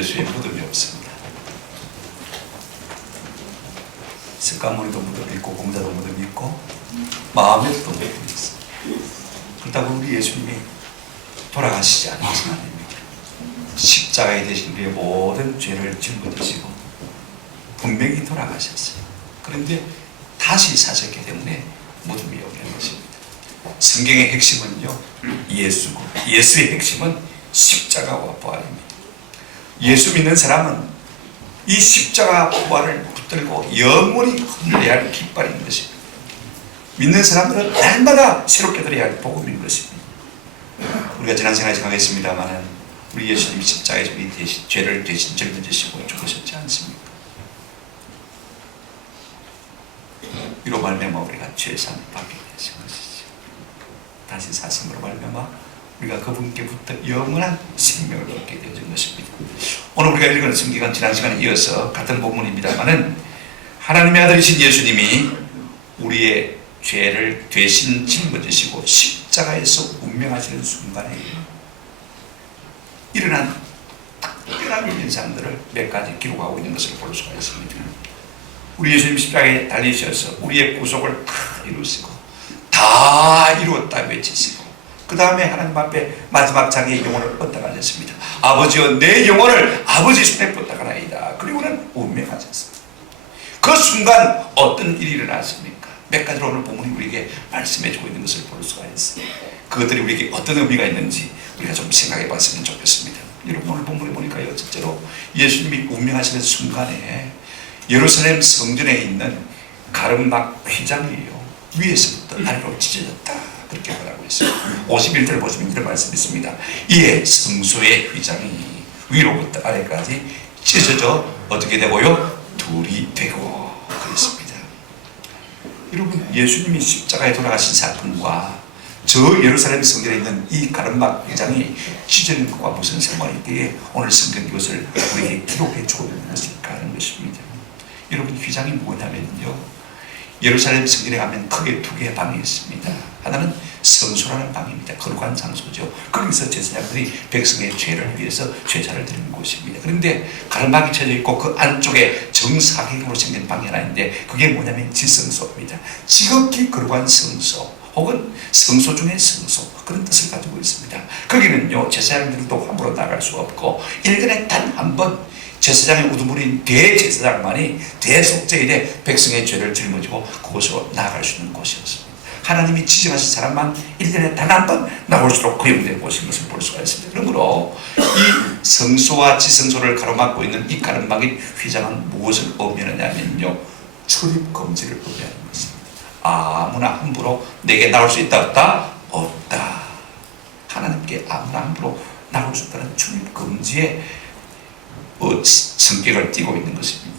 예수의 무덤이 없습니다. 석가모니도 무덤이 있고 공자도 무덤이 있고 마음에도 무덤이 있어요. 그렇다고 우리 예수님이 돌아가시지 않으신 아닙니까? 십자가에 대신 우리의 모든 죄를 짊어지시고 분명히 돌아가셨어요. 그런데 다시 사셨기 때문에 무덤이 없는 것입니다. 성경의 핵심은요, 예수고, 예수의 핵심은 십자가와 부활입니다. 예수 믿는 사람은 이 십자가 부활을 붙들고 영원히 흔들어야 할 깃발인 것입니다. 믿는 사람들은 날마다 새롭게 들어야 할 복음인 것입니다. 우리가 지난 생활에 생각했습니다만 우리 예수님이 십자가에서 우리 대신, 죄를 대신 짊어지시고 죽으셨지 않습니까? 이로 말미암아 우리가 죄사함을 받게 되신 것이죠. 다시 사심으로 말미암아 우리가 그분께부터 영원한 생명을 얻게 되어진 것입니다. 오늘 우리가 읽은 성경은 지난 시간에 이어서 같은 본문입니다만은 하나님의 아들이신 예수님이 우리의 죄를 대신 짊어지시고 십자가에서 운명하시는 순간에 일어난 특별한 현상들을 몇 가지 기록하고 있는 것을 볼 수가 있습니다. 우리 예수님 십자가에 달리셔서 우리의 구속을 다 이루시고 다 이루었다 외치시고 그 다음에 하나님 앞에 마지막 자기의 영혼을 뻗어가셨습니다. 아버지여 내 영혼을 아버지 손에 뻗어가나이다. 그리고는 운명하셨습니다. 그 순간 어떤 일이 일어났습니까? 몇 가지로 오늘 본문이 우리에게 말씀해주고 있는 것을 볼 수가 있어요. 그것들이 우리에게 어떤 의미가 있는지 우리가 좀 생각해 봤으면 좋겠습니다. 여러분 오늘 본문에 보니까요, 첫째로 예수님이 운명하시는 순간에 예루살렘 성전에 있는 가름막 휘장이요 위에서부터 아래로 찢어졌다, 그렇게 말하고 있습니다. 51절을 보시면 이런 말씀이 있습니다. 이에 성소의 휘장이 위로부터 아래까지 찢어져 어떻게 되고요? 둘이 되고 그랬습니다. 여러분 예수님이 십자가에 돌아가신 사건과 저 예루살렘 성전에 있는 이 가름막 휘장이 찢어진 것과 무슨 상관이 있기에 오늘 성경 이것을 우리에게 기록해 주고 있는 것일까 하는 것입니다. 여러분 휘장이 뭐냐면요, 예루살렘 성전에 가면 크게 두 개의 방이 있습니다. 하나는 성소라는 방입니다. 거룩한 장소죠. 거기서 제사장들이 백성의 죄를 위해서 제사를 드리는 곳입니다. 그런데 가름막이 쳐져 있고 그 안쪽에 정사각형으로 생긴 방이 하나 있는데 그게 뭐냐면 지성소입니다. 지극히 거룩한 성소 혹은 성소 중의 성소, 그런 뜻을 가지고 있습니다. 거기는요 제사장들도 함부로 나갈 수 없고 1년에 단 한 번 제사장의 우두머리인 대제사장만이 대속죄일에 백성의 죄를 짊어지고 그곳으로 나아갈 수 있는 곳이었습니다. 하나님이 지정하신 사람만 1년에 단 한 번 나올 수록 허용된 곳인 것을 볼 수가 있습니다. 그러므로 이 성소와 지성소를 가로막고 있는 이 가름막인 휘장은 무엇을 의미하느냐면요, 출입 금지를 의미하는 것입니다. 아무나 함부로 내게 나올 수 있다 없다? 없다. 하나님께 아무나 함부로 나올 수 있다는 출입 금지의 성격을 띠고 있는 것입니다.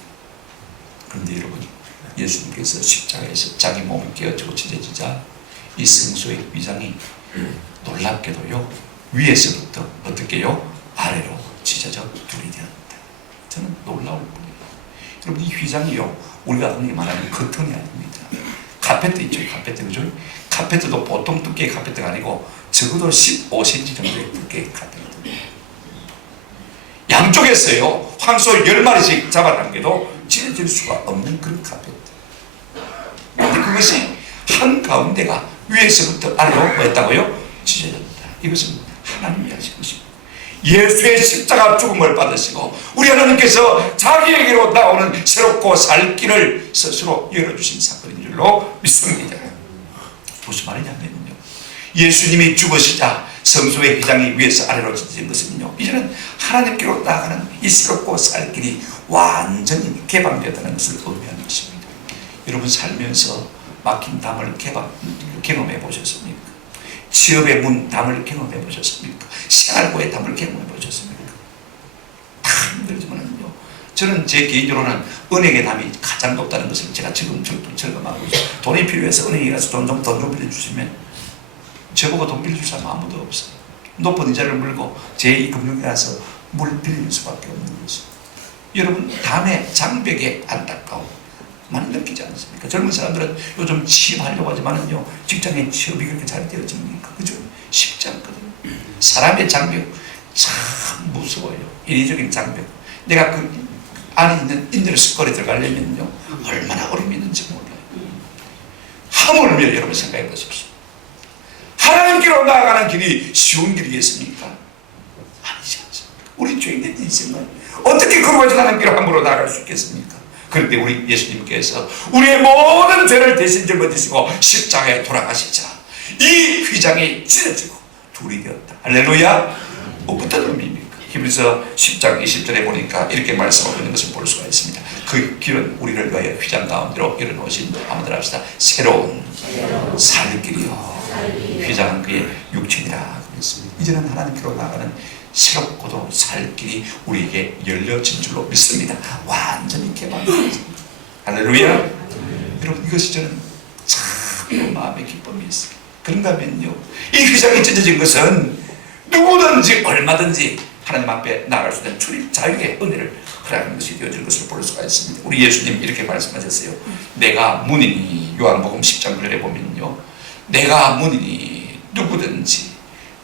그런데 여러분 예수님께서 십자가에서 자기 몸이 깨어지고 찢어지자 이 성소의 휘장이 놀랍게도요 위에서부터 어떻게요? 아래로 찢어져 둘이 되었다. 저는 놀라울 뿐이에요. 여러분 이 휘장이요 우리가 흔히 말하는 커튼이 아닙니다. 카페트 있죠, 카페트, 그죠? 카페트도 보통 두께의 카페트가 아니고 적어도 15cm 정도의 두께의 카페트. 양쪽에서요 황소 10마리씩 잡아당겨도 찢어질 수가 없는 그런 카페트. 그런데 그것이 한가운데가 위에서부터 아래로 뭐였다고요? 찢어졌다. 이것은 하나님이 하신 것입니다. 예수의 십자가 죽음을 받으시고 우리 하나님께서 자기에게로 나오는 새롭고 살 길을 스스로 열어주신 사건인 줄로 믿습니다. 무슨 말이냐면요, 예수님이 죽으시자 성소의 휘장이 위에서 아래로 찢어진 것은요 이제는 하나님께로 나아가는 이 새롭고 살 길이 완전히 개방되었다는 것을 의미하는 것입니다. 여러분 살면서 막힌 담을 경험해 보셨습니까? 취업의 문 담을 경험해 보셨습니까? 생활고의 담을 경험해 보셨습니까? 다 힘들지만요 저는 제 개인적으로는 은행의 담이 가장 높다는 것을 제가 지금 절감하고 있어요. 돈이 필요해서 은행에 가서 돈 좀 빌려주시면 저보고 돈 빌려줄 사람 아무도 없어요. 높은 이자를 물고 제2금융에 가서 물 빌릴 수밖에 없는 것이죠. 여러분 담의 장벽에 안타까움 많이 느끼지 않습니까? 젊은 사람들은 요즘 취업하려고 하지만은요 직장에 취업이 그렇게 잘 되어집니까? 그죠? 쉽지 않거든요. 사람의 장벽 참 무서워요. 인위적인 장벽. 내가 그 안에 있는 인내를 습관에 들어가려면요 얼마나 어려움이 있는지 몰라요. 하물며 여러분 생각해 보십시오. 하나님께로 나아가는 길이 쉬운 길이겠습니까? 아니지 않습니까? 우리 죄인의 인생은 어떻게 그루어진 하나님께로 함부로 나아갈 수 있겠습니까? 그런데 우리 예수님께서 우리의 모든 죄를 대신 짊어지시고 십자가에 돌아가시자 이 휘장이 찢어지고 둘이 되었다. 할렐루야. 어떤 의미입니까? 히브리서 10장 20절에 보니까 이렇게 말씀하고 있는 것을 볼 수가 있습니다. 그 길은 우리를 위하여 휘장 가운데로 일어놓으신, 한번 합시다, 새로운 살 길이요 휘장은 그의 육체이라 그랬습니다. 이제는 하나님께로 나가는 새롭고도 살 길이 우리에게 열려진 줄로 믿습니다. 완전히 개방되었습니다. 할렐루야. 여러분, 이것이 저는 참 마음의 기쁨이 있습니다. 그런가 하면요, 이 휘장이 찢어진 것은 누구든지 얼마든지 하나님 앞에 나아갈 수 있는 출입 자유의 은혜를 허락하는 것이 되어질 것을 볼 수가 있습니다. 우리 예수님 이렇게 말씀하셨어요. 내가 문이니, 요한복음 10장 9절에 보면요, 내가 문이니 누구든지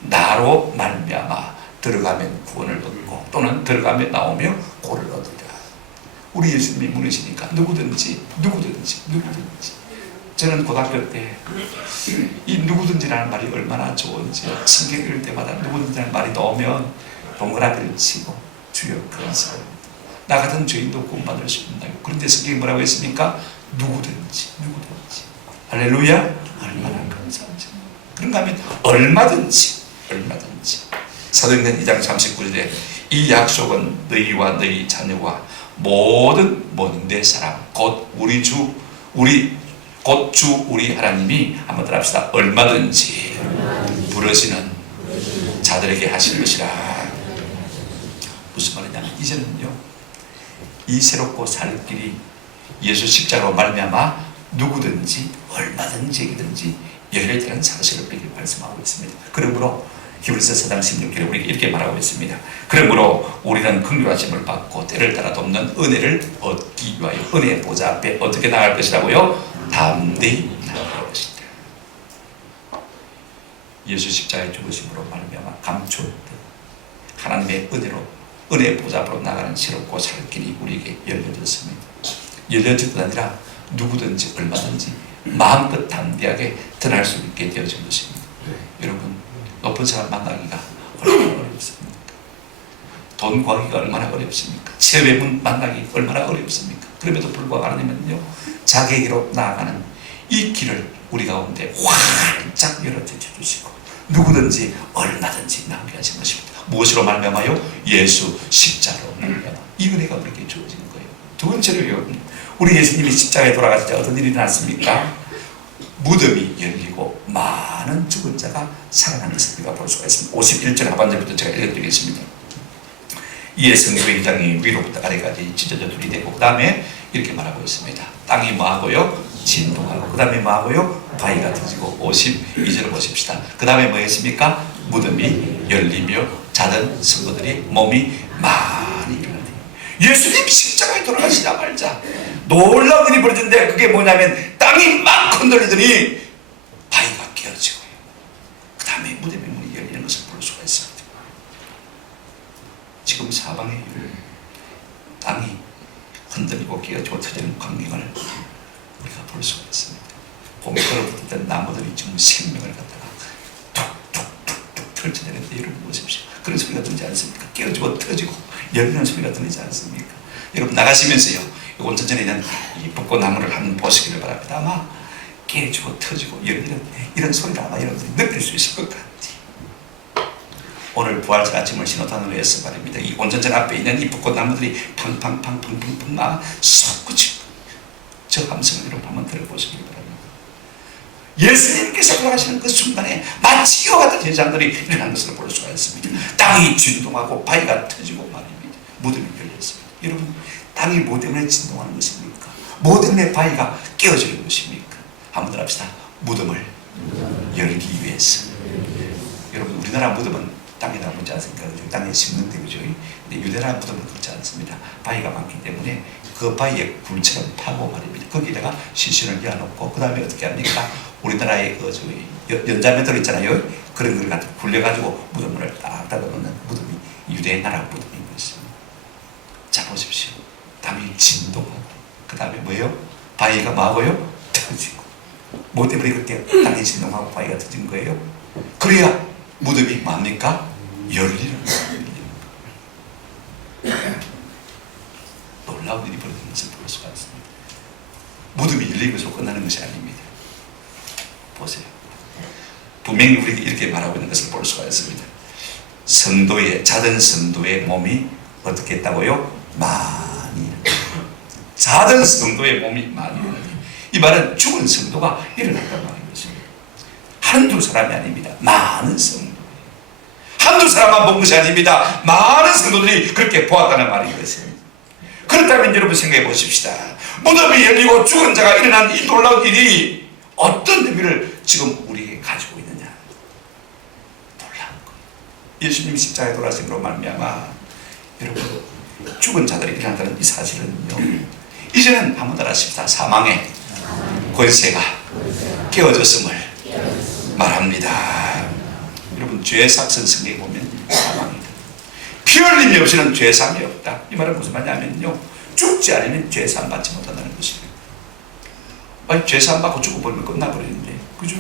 나로 말미암아 들어가면 구원을 얻고 또는 들어가면 나오며 고를 얻으리라. 우리 예수님이 문이시니까 누구든지. 저는 고등학교 때 이 누구든지라는 말이 얼마나 좋은지 성경 읽을 때마다 누구든지라는 말이 나오면 동그라미를 치고 주여 감사합니다. 나 같은 죄인도 구원받을 수 있나요? 그런데 성경이 뭐라고 했습니까? 누구든지. 할렐루야. 얼마나 감사한지. 그런가 하면 얼마든지. 사도행전 2장 39절에 이 약속은 너희와 너희 자녀와 모든 내 사람 곧 우리 하나님이, 한번 더 합시다, 얼마든지 부르시는 자들에게 하실 것이라. 무슨 말이냐면 이제는요, 이 새롭고 살 길이 예수 십자가로 말미암아 누구든지 얼마든지 열려있다는 사실을 미리 말씀하고 있습니다. 그러므로 히브리서 4장 16절에 우리에게 이렇게 말하고 있습니다. 그러므로 우리는 긍휼하심을 받고 때를 따라 돕는 은혜를 얻기 위하여 은혜의 보좌 앞에 어떻게 나갈 것이라고요? 담대히 나갈 것이다. 예수 십자가의 죽으심으로 말미암아 감추었던 하나님의 은혜로 은혜의 보좌 앞으로 나가는 새롭고 살 길이 우리에게 열려졌습니다. 열려질 뿐 아니라 누구든지 얼마든지 마음껏 담대하게 드러날 수 있게 되어진 것입니다. 여러분, 높은 사람 만나기가 얼마나 어렵습니까? 돈 구하기가 얼마나 어렵습니까? 체외문 만나기 얼마나 어렵습니까? 그럼에도 불구하고 하나님은요, 자기에게로 나아가는 이 길을 우리 가운데 활짝 열어 제쳐주시고 누구든지 얼마든지 나오게 하신 것입니다. 무엇으로 말미암아요? 예수 십자가로 말미암아 이 은혜가 우리에게 주어진 거예요. 두 번째로요, 우리 예수님이 십자가에 돌아가실 때 어떤 일이 났습니까? 무덤이 열리고 많은 죽은 자가 살아난 것을 우리가 볼 수가 있습니다. 51절 하반절부터 제가 읽어드리겠습니다. 이에 성도의 휘장이 위로부터 아래까지 찢어져 둘이 되고 그 다음에 이렇게 말하고 있습니다. 땅이 뭐하고요? 진동하고 그 다음에 뭐하고요? 바위가 터지고 52절을 보십시다. 그 다음에 뭐 했습니까? 무덤이 열리며 자던 성도들이 몸이 많이 일어나니 예수님 십자가에 돌아가시자마자 놀라운 일이 벌어졌는데 그게 뭐냐면 땅이 막 흔들리더니 바위가 깨어지고요. 그 다음에 무덤의 문이 열리는 것을 볼 수가 있습니다. 지금 사방에 땅이 흔들리고 깨어지고 터지는 광경을 우리가 볼 수가 있습니다. 봄에 걸어붙었던 나무들이 지금 생명을 갖다가 툭툭툭툭 펼쳐내는데 여러분 보십시오. 그런 소리가 들리지 않습니까? 깨어지고 터지고 열리는 소리가 들리지 않습니까? 여러분 나가시면서요, 온천전에 있는 이 벚꽃나무를 한번 보시기를 바랍니다. 아마 깨지고 터지고 열리는 이런 소리를 아마 여러분들이 느낄 수 있을 것 같아요. 오늘 부활절 아침을 신호탄으로 해서 말입니다. 이 온천전 앞에 있는 이 벚꽃나무들이 팡팡팡팡팡팡 막 솟구치고 저 함성을 여러분 한번 들어보시기 바랍니다. 예수님께서 돌아가시는 그 순간에 마치 이와 같은 현상들이 일어난 것을 볼 수가 있습니다. 땅이 진동하고 바위가 터지고 말입니다. 무덤이 열렸습니다. 여러분, 땅이 뭐 때문에 진동하는 것입니까? 뭐 때문에 바위가 깨어지는 것입니까? 한번 더 합시다. 무덤을 열기 위해서. 여러분, 우리나라 무덤은 땅에다 묻지 않습니까? 땅에 심는데, 그죠? 근데 유대나라 무덤은 그렇지 않습니다. 바위가 많기 때문에 그 바위에 굴처럼 파고 말입니다. 거기다가 시신을 이어놓고 그 다음에 어떻게 합니까? 우리나라의 그 연자매들 있잖아요. 그런 걸 갖다 굴려가지고 무덤을 딱 닫아놓는 무덤이 이 유대 나라 무덤인 것입니다. 자 보십시오. 담이 진동하고 그 다음에 뭐예요? 바위가 뭐하고요? 터지고. 뭐 때문에 그렇게 땅이 진동하고 바위가 터진 거예요? 그래야 무덤이 뭡니까? 열리는 거예요. 놀라운 일이 벌어지는 것을 볼 수가 있습니다. 무덤이 열리는 것으로 끝나는 것이 아닙니다. 보세요. 분명히 우리에게 이렇게 말하고 있는 것을 볼 수가 있습니다. 성도의, 자던 성도의 몸이 어떻게 했다고요? 많이. 자던 성도의 몸이 많이. 이 말은 죽은 성도가 일어났단 말인 것입니다. 한두 사람이 아닙니다. 많은 성도. 한두 사람만 본 것이 아닙니다. 많은 성도들이 그렇게 보았다는 말인 것입니다. 그렇다면 여러분 생각해 보십시다. 무덤이 열리고 죽은 자가 일어난 이 놀라운 일이 어떤 의미를 지금 우리에게 가지고 있느냐. 놀라운 것. 예수님이 십자가에 돌아가심으로 말미암아 여러분 죽은 자들이 일어난다는 이 사실은요, 이제는 한번 따라하십시다. 사망의 권세가 깨어졌음을 말합니다. 여러분 죄삭선 성경에 보면 사망이다. 피 흘림이 없이는 죄상이 없다. 이 말은 무슨 말이냐면요, 죽지 않으면 죄상 받지 못한다는 것입니다. 아니 죄상 받고 죽어버리면 끝나버리는데, 그죠?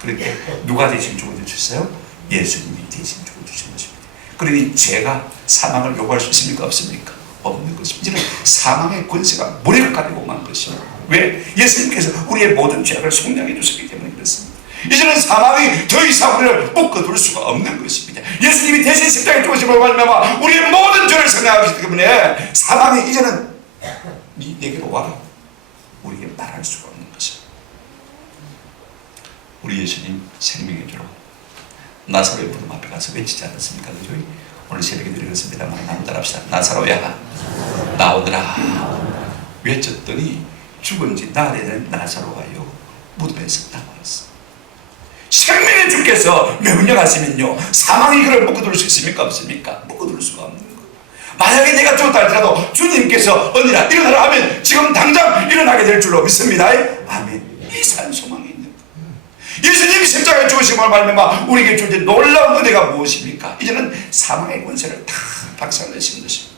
그런데 누가 대신 죽어주셨어요? 예수님이 대신 죽어주신 것입니다. 그러니 죄가 사망을 요구할 수 있습니까? 없습니까? 없는 것입니다. 이제는 사망의 권세가 무력을 가지고 만 것입니다. 왜? 예수님께서 우리의 모든 죄악을 속량해 주셨기 때문에 그렇습니다. 이제는 사망이 더 이상 우리를 묶어둘 수가 없는 것입니다. 예수님이 대신 십자가에 죽으심으로 말미암아 우리의 모든 죄를 속량하기 때문에 사망이 이제는 내게로 와라, 우리에게 말할 수가 없는 것입니다. 우리 예수님 생명의 주로 나사로의 무덤 앞에 가서 외치지 않았습니까? 그죠? 오늘 새벽에 드리겠습니다만 한번 따라합시다. 나사로야 나오더라. 외쳤더니 죽은 지 나흘이 된 나사로가요 무덤에서 나왔어. 생명의 주께서 명령하시면요, 사망이 그를 묶어둘 수 있습니까? 없습니까? 묶어둘 수가 없는 거예요. 만약에 내가 죽었다 할지라도 주님께서 언니라 일어나라 하면 지금 당장 일어나게 될 줄로 믿습니다. 아멘. 이 산소망이 있는 거예요. 예수님이 십자가에 죽으심을 말미암아 우리에게 주신 놀라운 은혜가 무엇입니까? 이제는 사망의 권세를 다 박살내신 것입니다.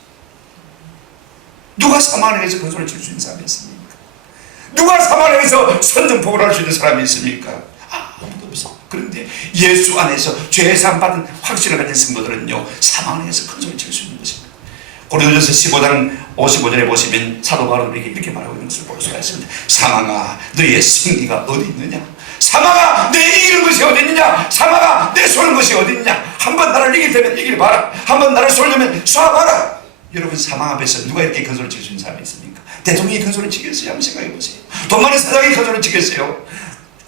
누가 사망을 위해서 그 소리를 칠 수 있는 사람이 있습니까? 누가 사망을 위해서 선전포고를 할 수 있는 사람이 있습니까? 아무도 없어. 그런데 예수 안에서 죄사함 받은 확신을 가진 성도들은요, 사망을 위해서 큰 소리 칠 수 있는 것입니다. 고린도전서 15장 55절에 보시면 사도 바울은 우리에게 이렇게 말하고 있는 것을 볼 수가 있습니다. 사망아 너의 승리가 어디 있느냐? 사망아 내 이기는 것이 어디 있느냐? 사망아 내 쏘는 것이 어디 있느냐? 한번 나를 이길 때면 이길 봐라. 한번 나를 쏘려면 쏴봐라. 여러분 사망 앞에서 누가 이렇게 큰 소리 칠 수 있는 사람이 있습니까? 대통령이 큰 소리 치겠어요? 한번 생각해 보세요. 돈 많은 사장이 큰 소리 치겠어요?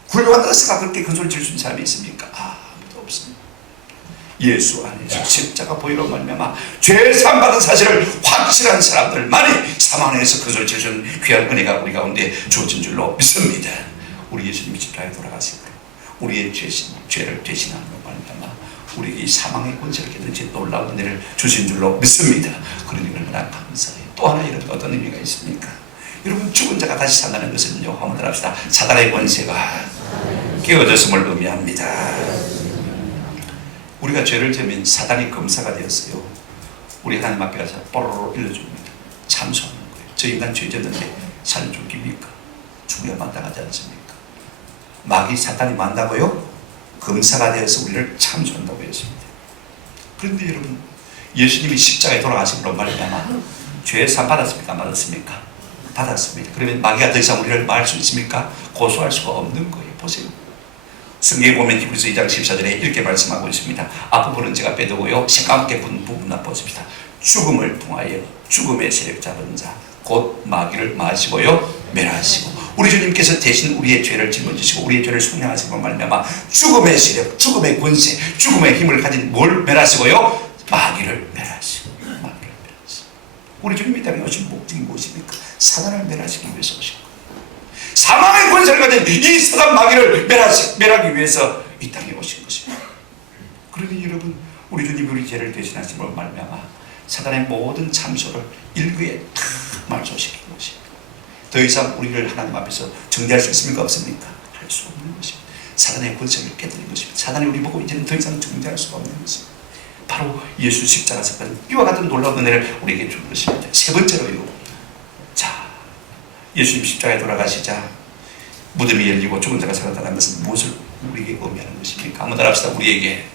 훌륭한 의사가 그렇게 큰 소리 칠 수 있는 사람이 있습니까? 아무도 없습니다. 예수 안에서 십자가 보혈로 말미암아 죄 사함 받은 사실을 확실한 사람들만이 사망 안에서 큰 소리 칠 수 있는 귀한 은혜가 우리 가운데 주어진 줄로 믿습니다. 우리 예수님이 십자가에 돌아가시고 우리의 죄를 대신하는 것 말미암아 우리에게 사망의 권세를 깨닫는 놀라운 은혜를 주신 줄로 믿습니다. 그러니 얼마나 감사해요. 또 하나 이런 어떤 의미가 있습니까? 여러분 죽은 자가 다시 산다는 것은요, 한번 더 합시다. 사단의 권세가 깨어졌음을 의미합니다. 우리가 죄를 지으면 사단이 검사가 되었어요. 우리 하나님 앞에 가서 뽀로로 일러줍니다. 참소하는 거예요. 저 인간 죄 졌는데 살 죽입니까? 죽여야 마땅하지 않습니까? 마귀 사단이 만다고요? 검사가 되어서 우리를 참소한다고 했습니다. 그런데 여러분 예수님이 십자가에 돌아가심으로 말미암아 죄 산 받았습니까? 안 받았습니까? 받았습니다. 그러면 마귀가 더 이상 우리를 말할 수 있습니까? 고소할 수가 없는 거예요. 보세요. 성경에 보면 히브리서 2장 14절에 이렇게 말씀하고 있습니다. 앞부분은 제가 빼두고요, 새까맣게 본 부분만 보십시다. 죽음을 통하여 죽음의 세력 잡은 자 곧 마귀를 마시고요 멸하시고, 우리 주님께서 대신 우리의 죄를 짊어지시고 우리의 죄를 속량하시고 말미암아 죽음의 세력, 죽음의 권세, 죽음의 힘을 가진 뭘 멸하시고요? 마귀를 멸하시고. 마귀를 멸하시고. 우리 주님이 땅에 오신 목적이 무엇입니까? 사단을 멸하시기 위해서 오신 거예요. 사망의 권세를 가진 이 사단 마귀를 멸하기 위해서 이 땅에 오신 것입니다. 그러니 여러분 우리 주님이 우리 죄를 대신하심으로 말미암아 사단의 모든 참소를 일거에 다 말소시킨 것입니다. 더 이상 우리를 하나님 앞에서 정죄할 수 있습니까? 없습니까? 할 수 없는 것입니다. 사단의 권세를 깨뜨린 것입니다. 사단이 우리 보고 이제는 더 이상 정죄할 수가 없는 것입니다. 바로 예수 십자가 사건, 이와 같은 놀라운 은혜를 우리에게 준 것입니다. 세 번째로요, 자, 예수님 십자가에 돌아가시자 무덤이 열리고 죽은 자가 살아났다는 것은 무엇을 우리에게 의미하는 것입니까? 한번 따라합시다. 우리에게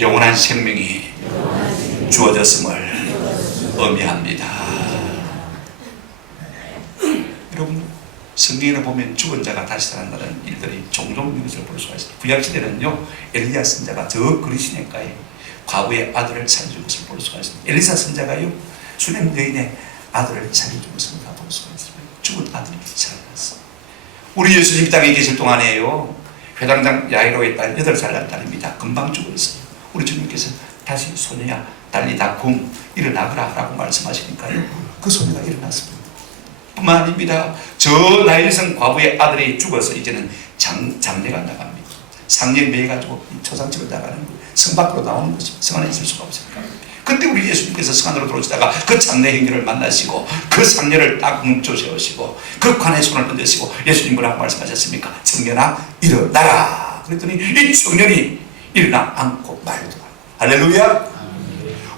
영원한 생명이 주어졌음을 의미합니다. 여러분, 성경에 보면 죽은 자가 다시 살아난다는 일들이 종종 있는 것을 볼 수가 있습니다. 구약시대는요, 엘리야 선자가 저 그리시네가에 과부의 아들을 살려준 것을 볼 수가 있습니다. 엘리사 선자가요, 수냄 여인의 아들을 살려준 것을 볼 수가 있습니다. 죽은 아들이 살아났습니다. 우리 예수님 땅에 계실 동안에요, 회당장 야이로의 딸 8살 난 딸입니다. 금방 죽었어요. 우리 주님께서 다시 소녀야 달리 닥쿵 일어나거라 라고 말씀하시니까요, 그 소녀가 일어났습니다. 뿐만 아닙니다. 저 나일성 과부의 아들이 죽어서 이제는 장례가 나갑니다. 상례 매해가지고 초상집을 나가는 거예요. 성 밖으로 나오는 것입니다. 성 안에 있을 수가 없으니까. 그때 우리 예수님께서 성 안으로 들어오시다가 그 장례 행렬을 만나시고 그 상례를 딱 뭉쳐 세우시고 그 관에 손을 얹으시고 예수님 뭐라고 말씀하셨습니까? 청년아 일어나라. 그랬더니 이 청년이 일어나 앉고 말도 하고. 할렐루야.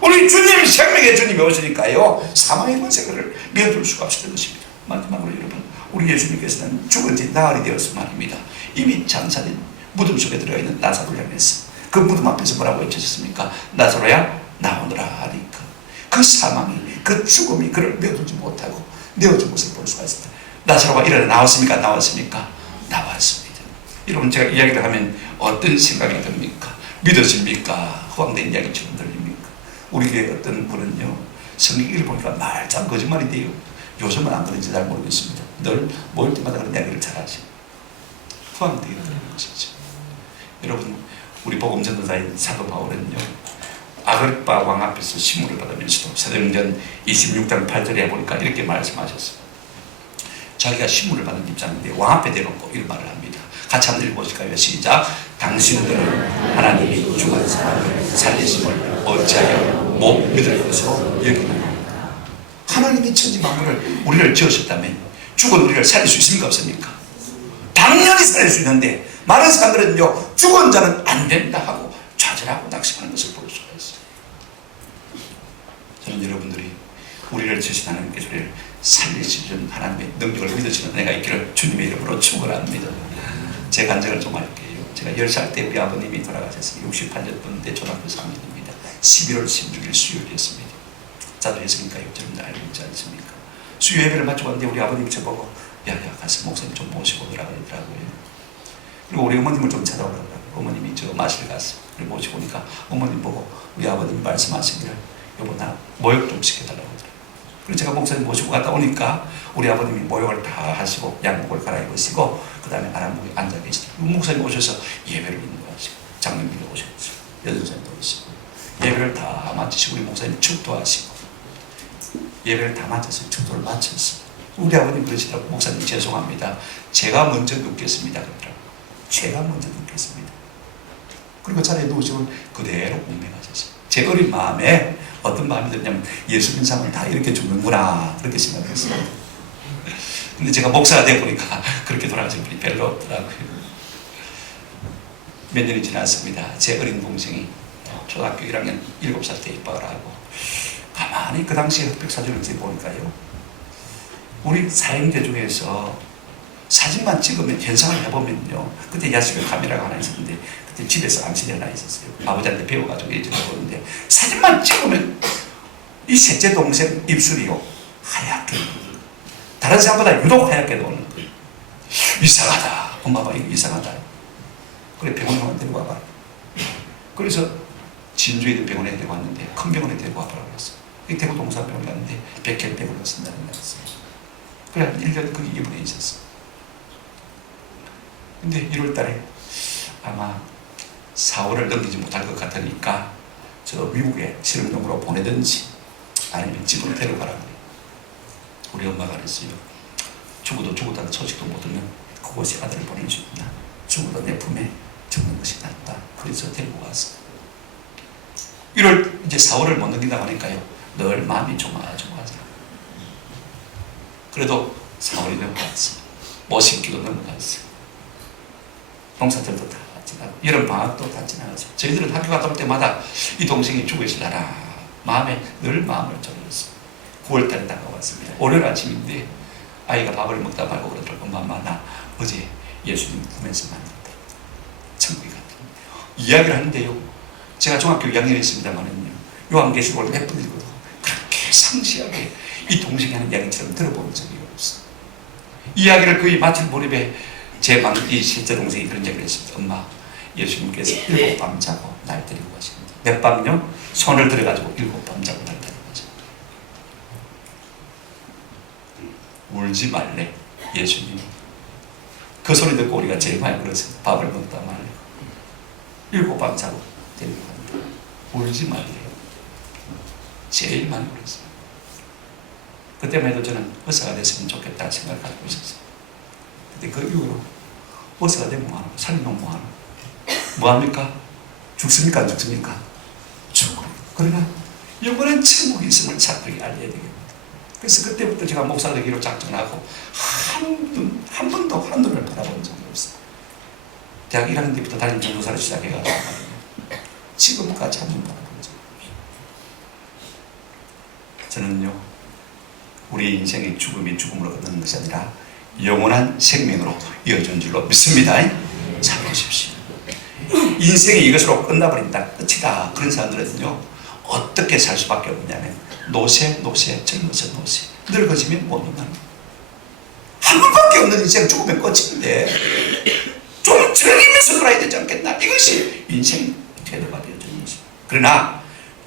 우리 주님 생명의 주님이 오시니까요, 사망의 권세를 메어줄 수가 없었던 것입니다. 마지막으로 여러분, 우리 예수님께서는 죽은 지 나흘이 되었을 말입니다. 이미 장사된 무덤 속에 들어있는 나사로를 향해서 그 무덤 앞에서 뭐라고 외치셨습니까? 나사로야 나오너라 하니까 그 사망이, 그 죽음이 그를 메어주지 못하고 내어준 것을 볼 수가 있습니다. 나사로가 일어나 나왔습니까? 나왔습니까? 나왔습니다. 여러분, 제가 이야기를 하면 어떤 생각이 듭니까? 믿어집니까? 허황된 이야기처럼 들립니까? 우리의 어떤 분은요, 성경 읽어보니까 말참 거짓말인데요, 요즘은 안 그런지 잘 모르겠습니다. 늘 모일 때마다 그런 이야기를 잘 하죠. 허황되게 들리는 것이죠. 여러분, 우리 복음 전도자인 사도 바울은요, 아그리빠 왕 앞에서 신문을 받으면서도 사도행전 26장 8절에 보니까 이렇게 말씀하셨어요. 자기가 신문을 받은 입장인데 왕 앞에 대놓고 이런 말을 합니다. 같이 한번 읽어보실까요? 시작. 당신들은 하나님이 죽은 사람을 살리심을 어찌하여 못 믿을 것으로 여기나요? 하나님이 천지 만물을 우리를 지으셨다면 죽은 우리를 살릴 수 있습니까? 없습니까? 당연히 살릴 수 있는데 많은 사람들은요, 죽은 자는 안 된다 하고 좌절하고 낙심하는 것을 볼 수가 있어요. 저는 여러분들이 우리를 지으신 하나님께서 우리를 살리시는 하나님의 능력을 믿으시는 은혜가 있기를 주님의 이름으로 축원합니다. 제 간증을 좀 할게요. 제가 10살 때 우리 아버님이 돌아가셨어요. 68년 때 초등학교 3학년입니다. 11월 16일 수요일이었습니다. 자도했으니까 여러분들 알고 있지 않습니까? 수요 예배를 마치고 왔는데 우리 아버님이 저보고 야야 가서 목사님 좀 모시고 오라고 하더라고요. 그리고 우리 어머님을 좀 찾아오라고 하더라고요. 어머님이 저 마실 갔어요. 그리고 모시고 오니까 어머님 보고 우리 아버님 말씀하시기를 여보 나 모욕 좀 시켜달라고 하더라고요. 그래서 제가 목사님 모시고 갔다 오니까 우리 아버님이 모욕을 다 하시고 양복을 갈아입으시고 그 다음에 아랫목에 앉아 계시더라고요. 목사님 오셔서 예배를 인도하시고 장로님이 오셨어요. 여전사님도 오시고 예배를 다 마치시고 우리 목사님 축도하시고 예배를 다 마쳤어요. 축도를 마쳤어요. 우리 아버님 그러시더라고요. 목사님 죄송합니다. 제가 먼저 눕겠습니다. 그러더라고요. 제가 먼저 눕겠습니다. 그리고 자리에 누우시고 그대로 운명하셨어요. 제 어린 마음에 어떤 마음이 들냐면 예수 인상은 다 이렇게 죽는구나 그렇게 생각했어요. 근데 제가 목사가 되어보니까 그렇게 돌아가신 분이 별로 없더라고요. 몇 년이 지났습니다. 제 어린 동생이 초등학교 1학년 7살 때 입학을 하고 가만히 그 당시에 흑백사진을 보니까요, 우리 사형제 중에서 사진만 찍으면 현상을 해보면요, 그때 야식을 카메라가 하나 있었는데 그때 집에서 암실이 하나 있었어요. 아버지한테 배워가지고 예전에 보는데 사진만 찍으면 이 셋째 동생 입술이요 하얗게, 다른 사람보다 유독 하얗게 나오는 거예요. 이상하다. 엄마가 이거 이상하다. 그래 병원에 한번 데리고 와봐. 그래서 진주에 있는 병원에 데리고 왔는데 큰 병원에 데리고 와보라고 했어요. 대구 동산병원에 갔는데 백혈병원을 쓴다는 거였어요. 그래 1년 거기 입원해 있었어요. 근데 1월 달에 아마 4월을 넘기지 못할 것 같으니까 저 미국에 실험용으로 보내든지 아니면 집으로 데려가라고 해요. 우리 엄마가 그랬어요. 죽어도 죽었다는 소식도 못 듣는 그곳에 아들을 보낼 수 있나? 죽어도 내 품에 죽는 것이 낫다. 그래서 데리고 왔어. 1월 이제 4월을 못 넘긴다고 하니까요, 늘 마음이 조마조마하잖아. 그래도 4월이 넘어갔어. 못 심기도 넘어갔어. 농사들도 다 여름 방학도 다 지나가서 저희들은 학교 갔다 올 때마다 이 동생이 죽어 있으려나 마음에 늘 마음을 졸였어요. 9월달에 다가왔습니다. 월요일 아침인데 아이가 밥을 먹다 말고 그러더라고. 엄마 나 어제 예수님 꿈에서 만났다. 천국에 갔다. 이야기를 하는데요. 제가 중학교 2학년이었습니다만은요. 요한계시록을 몇 번 읽어도 그렇게 상세하게 이 동생이 하는 이야기처럼 들어본 적이 없어요. 이야기를 거의 마칠 무렵에 이 실제 동생이 그런 얘기를 했습니다. 엄마, 예수님께서 7밤 자고 날 데리고 가십니다. 몇 밤요? 손을 들어가지고 7밤 자고 날 데리고 가십니다. 울지 말래, 예수님. 그 소리 듣고 우리가 제일 많이 그랬어요. 밥을 먹다 말래. 7밤 자고 데리고 갑니다. 울지 말래. 제일 많이 그랬어요. 그때만 해도 저는 의사가 됐으면 좋겠다는 생각을 갖고 있었어요. 근데 그 이후로 의사가 되면 뭐하노? 살면 뭐하노? 뭐합니까? 죽습니까? 안 죽습니까? 죽어. 그러나 영원한 천국이 있음을 자꾸히 알려야 되겠다. 그래서 그때부터 제가 목사 되기로 작정하고 한 번도 한눈을 바라본 적이 없어요. 대학 1학년 때부터 담임 전도사를 시작해가지고 지금까지 한 번 바라본 적이 없어요. 저는요, 우리 인생의 죽음이 죽음으로 끝나는 것이 아니라 영원한 생명으로 이어진 줄로 믿습니다. 잘 보십시오. 인생이 이것으로 끝나버린다, 끝이다. 그런 사람들은요, 어떻게 살 수밖에 없냐면 노세, 젊어서 노세, 늙어지면 못 논다는 거예요. 한 번밖에 없는 인생 죽으면 끝인데 좀 즐기면서 놀아야 되지 않겠나? 이것이 인생의 태도가 되어지는 것입니다. 그러나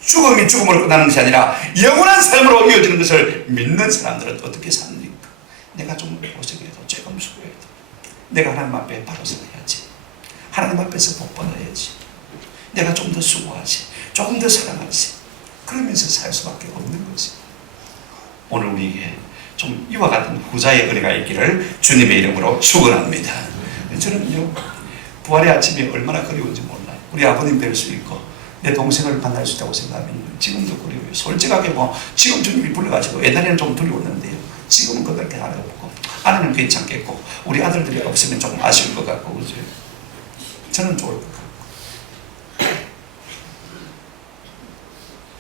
죽음이 죽음으로 끝나는 것이 아니라 영원한 삶으로 이어지는 것을 믿는 사람들은 어떻게 삽니까? 내가 좀 고생해도 조금 수고해도 내가 하나님 앞에 바로 서야지. 하나님 앞에서 복 받아야지. 내가 좀 더 수고하지. 조금 더 사랑하지. 그러면서 살 수밖에 없는 것이. 오늘 우리에게 좀 이와 같은 후자의 은혜가 있기를 주님의 이름으로 축원합니다. 저는요, 부활의 아침이 얼마나 그리운지 몰라요. 우리 아버님 뵐 수 있고 내 동생을 만날 수 있다고 생각하면 지금도 그리워요. 솔직하게 지금 주님이 불러가지고 옛날에는 좀 두려웠는데요. 지금은 그렇게 안 해보고 아내는 괜찮겠고 우리 아들들이 없으면 조금 아쉬울 것 같고 그죠? 저는 좋을 것 같고.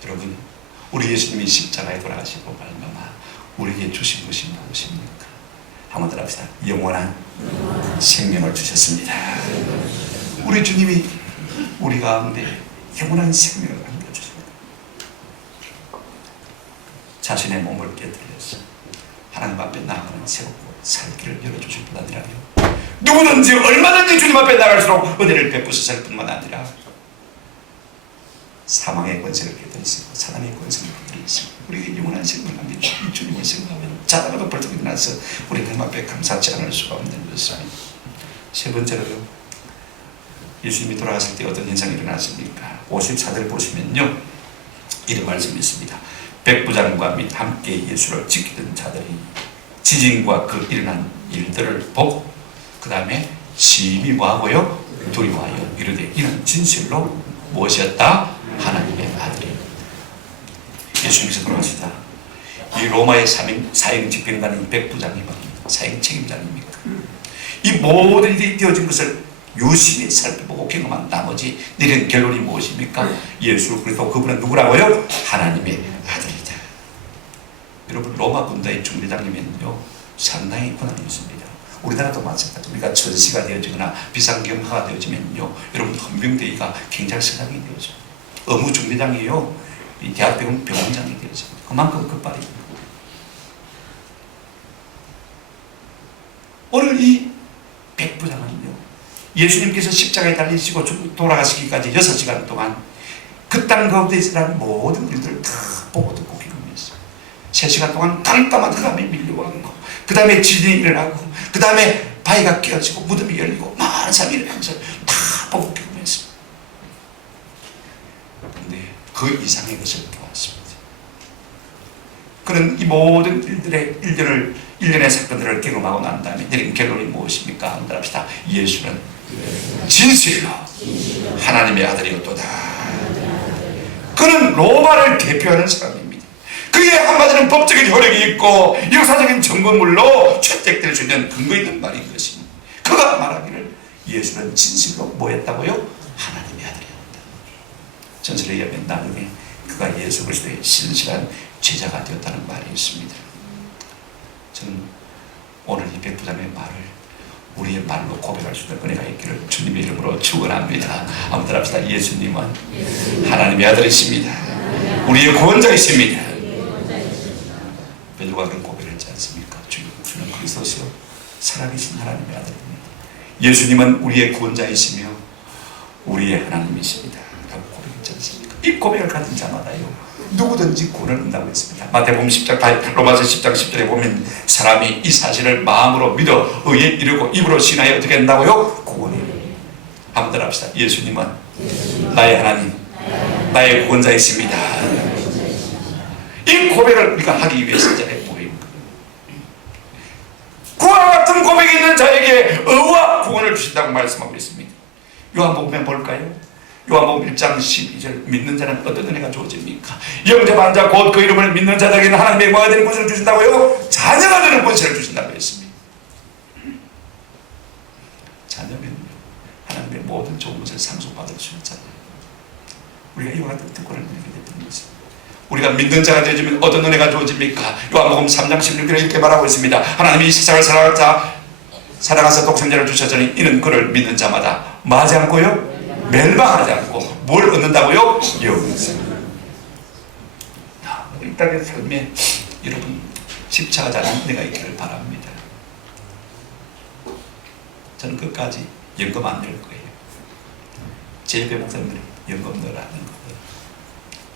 여러분, 우리 예수님이 십자가에 돌아가시고 말미암아 우리에게 주신 것이 무엇입니까? 한번 더 합시다. 영원한 생명을 주셨습니다. 우리 주님이 우리 가운데 영원한 생명을 안겨주십니다. 자신의 몸을 깨뜨려서 하나님 앞에 나아가는 새롭고 살 길을 열어주실 뿐 아니라요, 누구든지 얼마든지 주님 앞에 나갈수록 은혜를 베푸실 뿐만 아니라 사망의 권세를 깨뜨리시고 사단의 권세를 깨뜨리시고 우리에게 영원한 생명을 안겨주신 이 주님을 생각하면 자다가도 벌떡 일어나서 우리 하나님 앞에 감사치 않을 수가 없는 것입니다. 세 번째로요, 예수님이 돌아가실 때 어떤 현상이 일어났습니까? 54절 보시면요, 이런 말씀이 있습니다. 백부장과 및 함께 예수를 지키던 자들이 지진과 그 일어난 일들을 보고 그 다음에 심히 뭐하고요? 두려워하여 이르되 이는 진실로 무엇이었다? 하나님의 아들입니다. 예수님께서 돌아가시다 이 로마의 사형 집행관인 백부장이 말입니다. 사형 책임자입니까? 이 모든 일이 되어진 것을 유심히 살펴보고 경험한 나머지 내린 결론이 무엇입니까? 예수 그리스도, 그분은 누구라고요? 하나님의 아들이다. 여러분, 로마 군대의 중대장이면요 상당히 권한이 있습니다. 우리나라도 마찬가지. 우리가 전시가 되어지거나 비상경화가 되어지면요, 여러분 헌병대위가 경찰서장이 되어져. 의무 중대장이요, 이 대학병원 병원장이 되어집니다. 그만큼 급발입니다. 오늘 이 백부장은요, 예수님께서 십자가에 달리시고 돌아가시기까지 6시간 동안 그 땅 가운데 있으라는 모든 일들을 다 보고 듣고 경험했어요. 3시간 동안 깜깜한 흑암에 밀려왔고, 그 다음에 지진이 일어나고, 그 다음에 바위가 깨어지고 무덤이 열리고 많은 사람이 일어나면서 다 보고 경험했습니다. 그런데 그 이상의 것을 보았습니다. 그런 이 모든 일련의 사건들을 경험하고 난 다음에 내린 결론이 무엇입니까? 한번 합시다. 예수는 진실로 하나님의 아들이었도다. 그는 로마를 대표하는 사람입니다. 그의 한마디는 법적인 효력이 있고 역사적인 증거물로 채택될 수 있는 근거 있는 말인 것입니다. 그가 말하기를 예수는 진실로 뭐였다고요? 하나님의 아들이었다. 전설에 의하면 나중에 그가 예수 그리스도의 신실한 제자가 되었다는 말이 있습니다. 저는 오늘 이 백부장의 말을 우리의 말로 고백할 수 있는 은혜가 있기를 주님의 이름으로 축원합니다. 아무튼 합시다. 예수님은 하나님의 아들이십니다. 우리의 구원자이십니다. 베드로가 그런 고백했지 않습니까? 주는 그리스도시요 살아계신 하나님의 아들입니다. 예수님은 우리의 구원자이시며 우리의 하나님이십니다 라고 고백했지 않습니까? 이 고백을 가진 자마다요 누구든지 구원을 얻는다고 했습니다. 마태복음 10장, 로마서 10장 10절에 보면 사람이 이 사실을 마음으로 믿어 의에 이르고 입으로 신하여 어떻게 한다고요? 구원이. 한번 합시다. 예수님은 나의 하나님, 나의 구원자이십니다. 이 고백을 우리가 하기 위해서 자리에 모입니다. 그와 같은 고백이 있는 자에게 의와 구원을 주신다고 말씀하고 있습니다. 요한복음에 볼까요? 요한복음 1장 12절 믿는 자는 어떤 은혜가 주어집니까? 영접한 자 곧 그 이름을 믿는 자들에게는 하나님의 뭐가 되는 권세를 주신다고요? 자녀가 되는 권세를 주신다고 했습니다. 자녀면요 하나님의 모든 좋은 것을 상속받을 수 있잖아요. 우리가 이와 같은 특권을 누리게 되는 것입니다. 우리가 믿는 자가 되어지면 어떤 은혜가 주어집니까? 요한복음 3장 16절에 이렇게 말하고 있습니다. 하나님이 이 세상을 사랑하사 독생자를 주셨으니 이는 그를 믿는 자마다 마지 않고요 멸망하지 않고 뭘 얻는다고요? 영생. 이 땅의 삶에 여러분 집착하지 않은 은혜가 있기를 바랍니다. 저는 끝까지 연금 안 낼 거예요. 제 옆에 목사님들이 연금 넣으라는 거예요.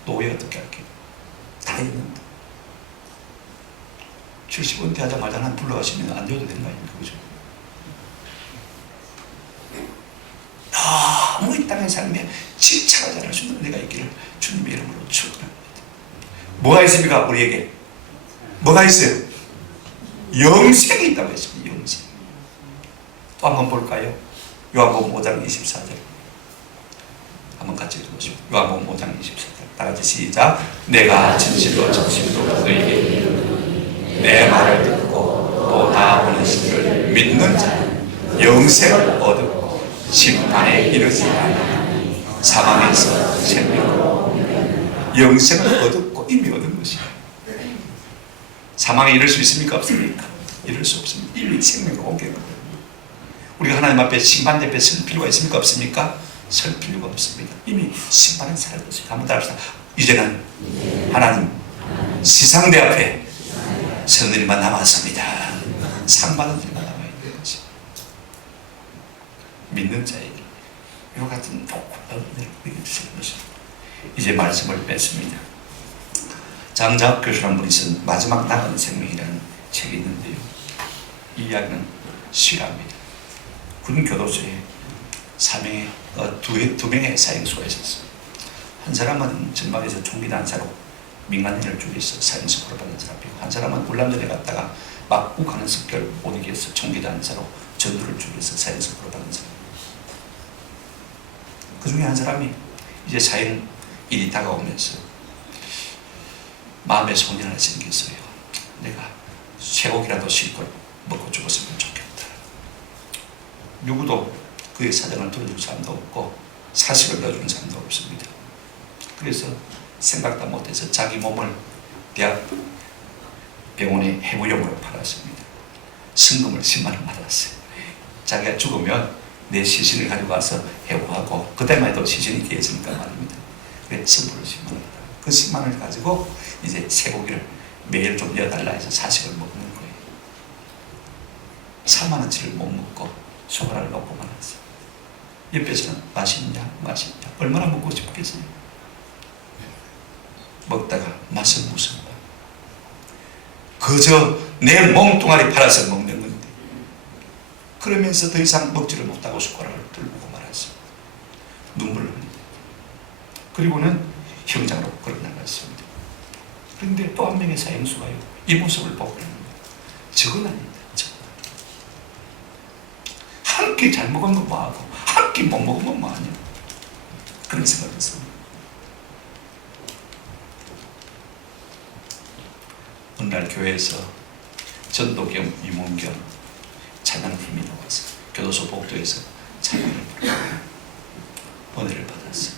노예 어떻게 할게요? 다 있는데 70원 되자마자 한 불러가시면 안 줘도 되는 거 아닙니까? 그죠? 너무 이 땅의 삶에 집착하지 않을 수 있는 은혜가 있기를 주님의 이름으로 축원합니다. 뭐가 있습니까? 우리에게 뭐가 있어요? 영생이 있다고 했습니다. 영생. 또 한번 볼까요? 요한복음 5장 24절 한번 같이 읽어보시죠. 요한복음 5장 24절 다 같이 시작. 내가 진실로 너희에게 이르노니 내 말을 듣고 또 나아오는 신을 믿는 자는 영생을 얻고 심판에 이르지 아니하니 사망에서 생명으로 영생을 얻었고 이미 얻은 것이야. 사망에 이를 수 있습니까? 없습니까? 이를 수 없습니다. 이미 생명으로 오게 된 거예요. 우리가 하나님 앞에 심판 앞에 설 필요가 있습니까? 없습니까? 설 필요가 없습니다. 이미 심판은 사라졌어요. 한번 더 합시다. 이제는 하나님 시상대 앞에 서는 일만 남았습니다. 상 받은 일만 남아 있는 거죠. 믿는 자에게 이와 같은 복음을 우리에게 주시는 것입니다. 이제 말씀을 뺐습니다. 장자학 교수라는 분이 쓴 마지막 남은 생명이라는 책이 있는데요. 이 이야기는 실화입니다. 군 교도소에 두 명의 사형수가 있었어요. 한 사람은 전방에서 총기 난사로 민간인을 죽여서 사형수를 받은 사람이고, 한 사람은 울람전에 갔다가 막 욱하는 습격을 못 이겨서 총기 난사로 전두를 죽여서 사형수를 받은 사람. 그 중에 한 사람이 이제 사형일이 다가오면서 마음에 소원이 하나 생겼어요. 내가 쇠고기라도 실컷 먹고 죽었으면 좋겠다. 누구도 그의 사정을 들어줄 사람도 없고 사식을 넣어주는 사람도 없습니다. 그래서 생각도 못해서 자기 몸을 대학 병원에 해부용으로 팔았습니다. 승금을 10만 원 받았어요. 자기가 죽으면 내 시신을 가지고 와서 해부하고, 그때만 해도 시신이 깨졌으니까 말입니다. 그래서 선물을 10만 원. 그 10만 원을 가지고 이제 쇠고기를 매일 좀 넣어달라 해서 사식을 먹는 거예요. 3만 원치를 못 먹고 손가락을 놓고 말았어요. 옆에서는 맛있냐 얼마나 먹고 싶겠어요. 먹다가 맛은 무슨 거, 그저 내 몸뚱아리 팔아서 먹는 건데, 그러면서 더 이상 먹지를 못하고 숟가락을 들고 말았어요. 눈물을 흘립니다. 그리고는 형장으로 걸어 나갔습니다. 그런데 또 한 명의 사형수가요, 이 모습을 보고 그럽니다. 저건 아닙니다. 한 끼 잘 먹은 건 뭐하고 한 끼 못 먹은 건 뭐하냐, 그런 생각을 했습니다. 어느 날 교회에서 전도 겸 유문 겸 찬양팀이 나와서 교도소 복도에서 찬양을 부르고 은혜를 받았어요.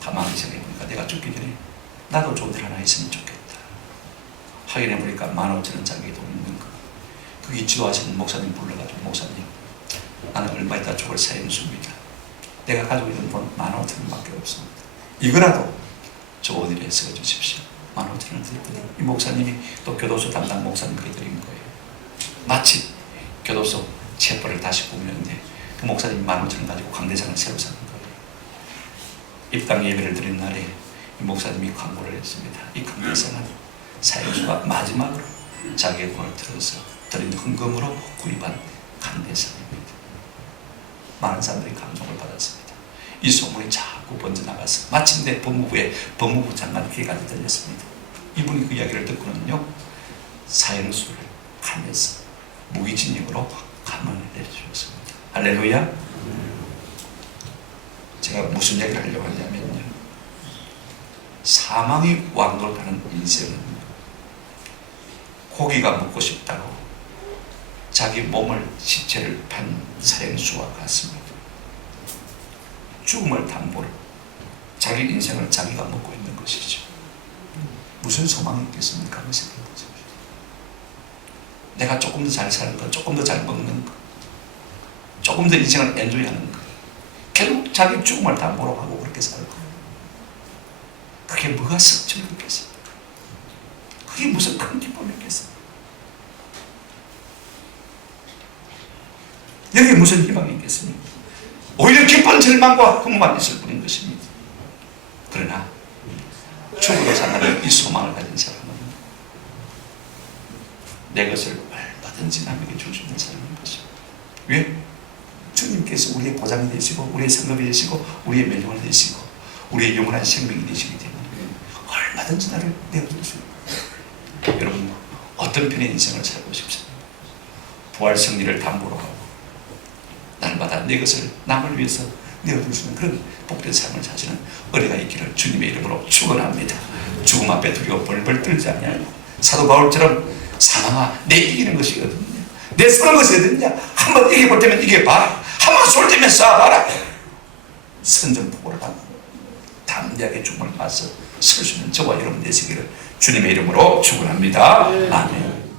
가만히 생각해보니까 내가 죽기 전에 나도 좋은 일 하나 있으면 좋겠다. 확인해보니까 15,000원짜리 돈 있는 거. 그게 지도하시는 목사님 불러가지고, 목사님, 나는 얼마 있다 죽을 사형수입니다. 내가 가지고 있는 돈 15,000원밖에 없습니다. 이거라도 좋은 일에 써주십시오. 15,000원 드렸더니 이 목사님이 또 교도소 담당 목사님께 드린 거예요. 마치 교도소 체포를 다시 꾸미는데 그 목사님이 15,000원 가지고 광대상을 새로 사는 거예요. 입당 예배를 드린 날에 이 목사님이 광고를 했습니다. 이 광대상은 사형수가 마지막으로 자기의 돈을 들어서 드린 헌금으로 구입한 강대상입니다. 많은 사람들이 감동을 받았습니다. 이 소문이 자꾸 번져나가서 마침내 법무부 장관 귀에까지 들렸습니다. 이분이 그 이야기를 듣고는요, 사형수를 하면서 무기징역으로 감형을 내려주셨습니다. 할렐루야. 제가 무슨 얘기를 하려고 하냐면요, 사망이 왕돌하는 인생은 고기가 먹고 싶다고 자기 몸을 시체를 판 사형수와 같습니다. 죽음을 담보로 자기 인생을 자기가 먹고 있는 것이죠. 무슨 소망이 있겠습니까? 내가 조금 더 잘 사는 것, 조금 더 잘 먹는 것, 조금 더 인생을 엔조이하는 것, 결국 자기 죽음을 담보로 하고 그렇게 살고, 그게 뭐가 성취겠습니까? 그게 무슨 큰 기쁨이겠습니까? 여기에 무슨 희망이 있겠습니까? 오히려 기쁜 절망과 흥만 있을 뿐인 것입니다. 그러나 죽으로 산다는 이 소망을 가진 사람은 내 것을 얼마든지 남에게 줄 수 있는 사람인 것입니다. 왜? 주님께서 우리의 보장이 되시고 우리의 성급이 되시고 우리의 멸류관이 되시고 우리의 영원한 생명이 되시기 때문에 얼마든지 나를 내어줄 수 있습니다. 여러분, 어떤 편의 인생을 살고 싶습니까? 부활 승리를 담보로 하고 날마다 내 것을 남을 위해서 내어줄 수 있는 그런 복된 삶을 사시는 은혜가 있기를 주님의 이름으로 축원합니다. 죽음 앞에 두려워 벌벌 떨지 아니하고 사도 바울처럼 사망아 내 이기는 것이 어딨냐, 내 쏘는 것이 어딨냐, 한번 이겨볼 때면 이겨봐, 한번 쏠 때면 쏴봐라. 선전포고를 하고 담대하게 죽음을 맞서 설 수 있는 저와 여러분 되시기를 주님의 이름으로 축원합니다. 아멘.